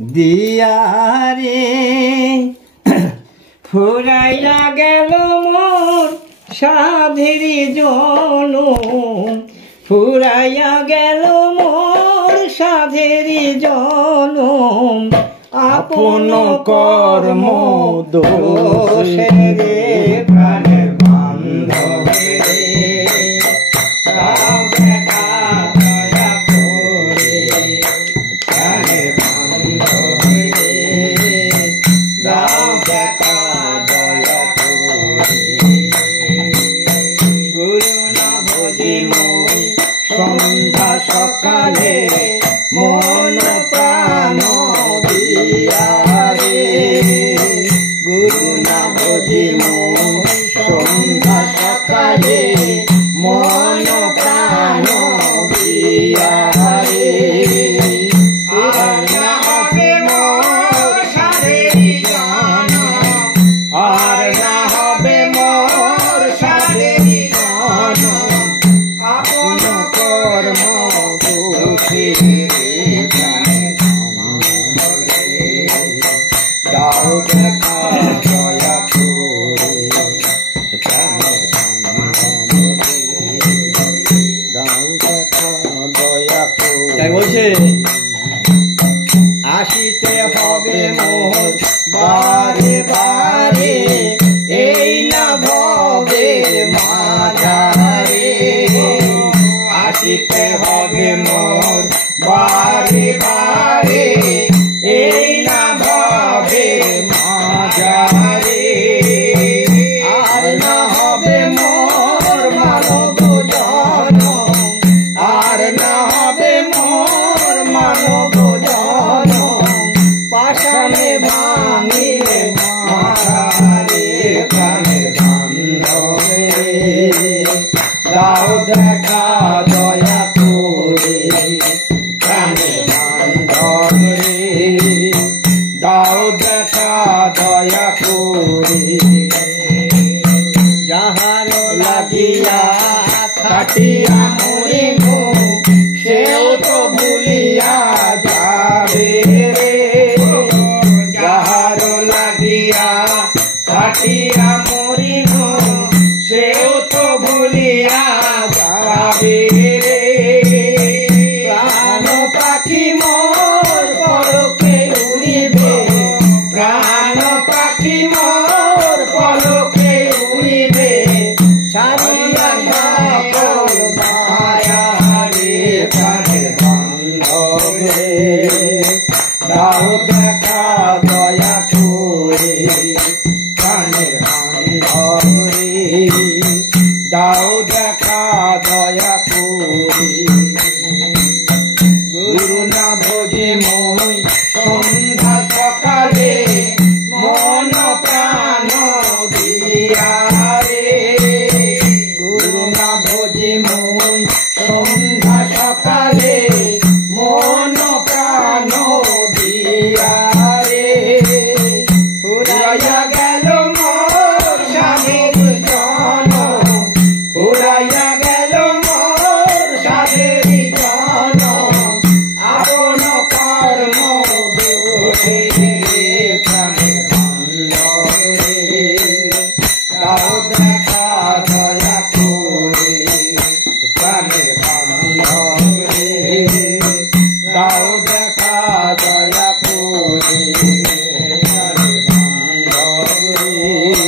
দিয়া রে ফুরাইয়া গেল মোর সাধের জনম, ফুরাইয়া গেল মোর সাধের জনম, আপন কর্ম দোষে রে প্রাণের বান্ধব রে, দাও দেখা দয়া করে প্রাণের বান্ধব রে, দাও দেখা দয়া করে। গুরু না ভজি মই সন্ধ্যা সকালে মন প্রাণ দিয়া রে, গুরু না ভজি মই সন্ধ্যা সকালে মন প্রাণ দিয়া রে, আর না হবে মোর সাধের জনম, আর না হবে মোর সাধের জনম, আপন কর্ম দোষে দাও দেখা দয়া করে প্রাণের বান্ধব রে, দাও দেখা দয়া করে। তাই বলছে আসিতে হবে মোর বারে বারে, এই না ভবের মাঝারে, আসিতে হবে মোর বারে বারে, এই না ভবের মাঝারে, আর না হবে মোর মানব জনম, আর না হবে মোর মানব জনম, পাশানে ভাঙিলে মারে প্রাণের বান্ধব রে, দাও দেখা দয়া করে প্রাণের বান্ধব রে, দাও দেখা দয়া করে। যাহার লাগিয়া কাটিয়া মরে গো, সেও তো ভুলিয়া যাবে রে, যাহার লাগিয়া কাটিয়া মরি গো, সেও তো ভুলিয়া যাবে রে, প্রাণ পাখি মোর পলকে উড়িবে, প্রাণ পাখি মোর পলকে উড়িবে, ছাড়িয়া সকল মায়া রে প্রাণের বান্ধব রে, দাও দেখা দয়া করে প্রাণের বান্ধব রে, দাও দেখা দয়া করে। গুরু না ভজি মই সন্ধ্যা সকালে মন প্রাণ দিয়া রে, গুরু না ভজি মই সন্ধ্যা সকালে মন প্রাণ দিয়া রে, ফুরাইয়া গেল মোর সাধের জনম, ফুরাইয়া গেল মোর সাধের জনম, আপন কর্ম দোষে প্রাণের বান্ধব রে, দাও দেখা দয়া করে প্রাণের বান্ধব রে, দাও দেখা দয়া করে প্রাণের বান্ধব রে।